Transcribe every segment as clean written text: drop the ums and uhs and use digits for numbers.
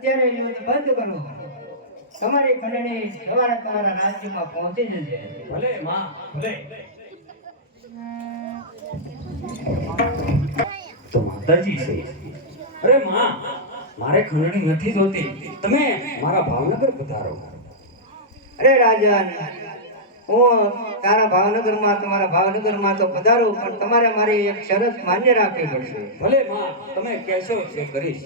અત્યારે યુદ્ધ બંધ કરો, તમારી ખંડણી સવારે તમારા રાજ્યમાં પહોંચી જશે. ભલે માં, ભલે. તો માતાજી છે. અરે માં, મારે ખંડણી નથી જોતી, તમે મારા ભાવનગર પધારો. અરે રાજન, હું તારા ભાવનગરમાં તમારા ભાવનગરમાં તો પધારું, પણ તમારે મારી એક શરત માન્ય રાખવી પડશે. ભલે માં, તમે કહેશો તે કરીશ.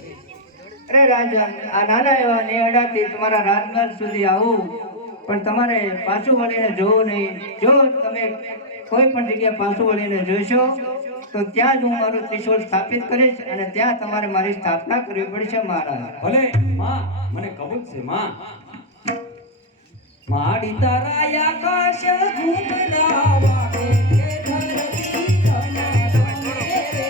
અરે રાજન, આ નાના એવા નેહડાથી તમારા રાજમહેલ સુધી આવું, પણ તમારે પાછું વળીને જોવું નહીં. જો તમે કોઈ પણ જગ્યાએ પાછું વળીને જોશો તો ત્યાં જ હું મારું ત્રિશૂળ સ્થાપિત કરીશ અને ત્યાં તમારે મારી સ્થાપના કરવી પડશે મહારાજ. ભલે માં, મને કબૂલ છે માં. માડી તારા આકાશ ઘૂમરા વાગે કે ધરતી તને ડોલે રે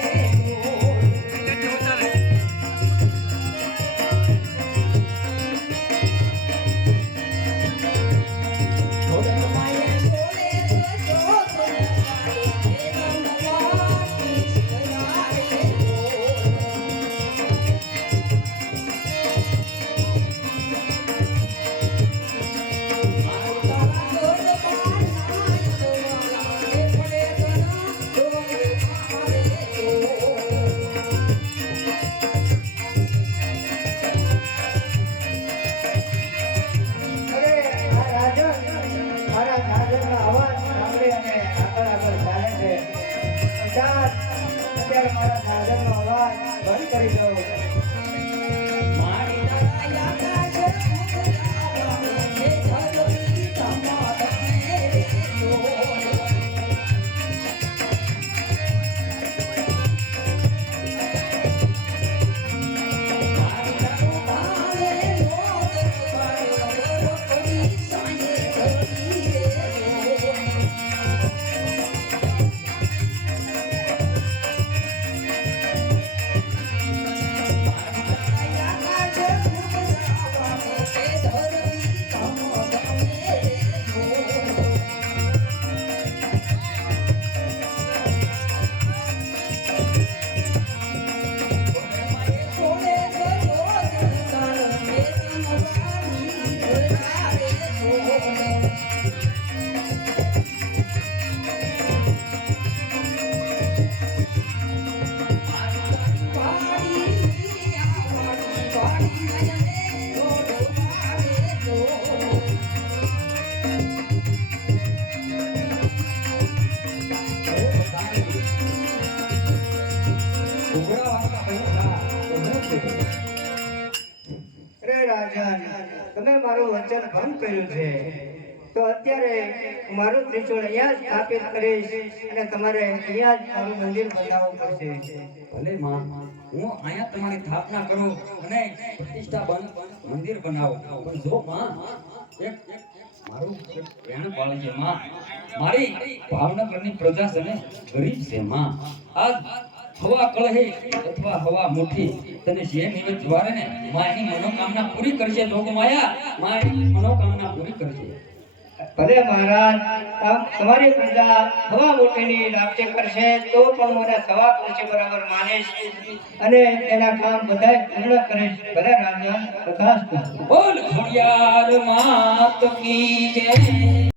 ઢોલ માયે બોલે તો તમારી એ રમવાતી શિકારે અત્યારે મારા સાધનનો અવાજ બંધ કરી દો. મારી તારા આકાશ ઘૂમરા વાગે કે ધરતી તમારે તમે મારું વચન ભંગ કર્યું છે, તો અત્યારે મારું ત્રિશૂળ અહીંયા જ સ્થાપિત કરીશ અને તમારે અહીંયા જ મારું મંદિર બનાવવું પડશે. ભલે માં, હું અહીંયા તમારી સ્થાપના કરું અને પ્રતિષ્ઠા મંદિર બનાવો. પણ જો માં, એક મારું પ્રેણ પાળજે માં. મારી ભાવનગરની પ્રજા છે ને ગરીબ છે માં. આજ હવા કળહે અથવા હવા મુઠ્ઠી તને જે નિવેદ વારે ને માં એની મનોકામના પૂરી કરશે. જોગમાયા માં એની મનોકામના પૂરી કરશે. ભલે મહારાજ, તમારી પ્રજા હવા મોટીની નાટ્ય કરશે તો પણ મને સવા કુર્સી બરાબર માનીશ અને એના કામ બધા પૂર્ણ કરીશ. ભલે રાજા, તથાસ્તુ. બોલ ખોડિયાર માત કી જય.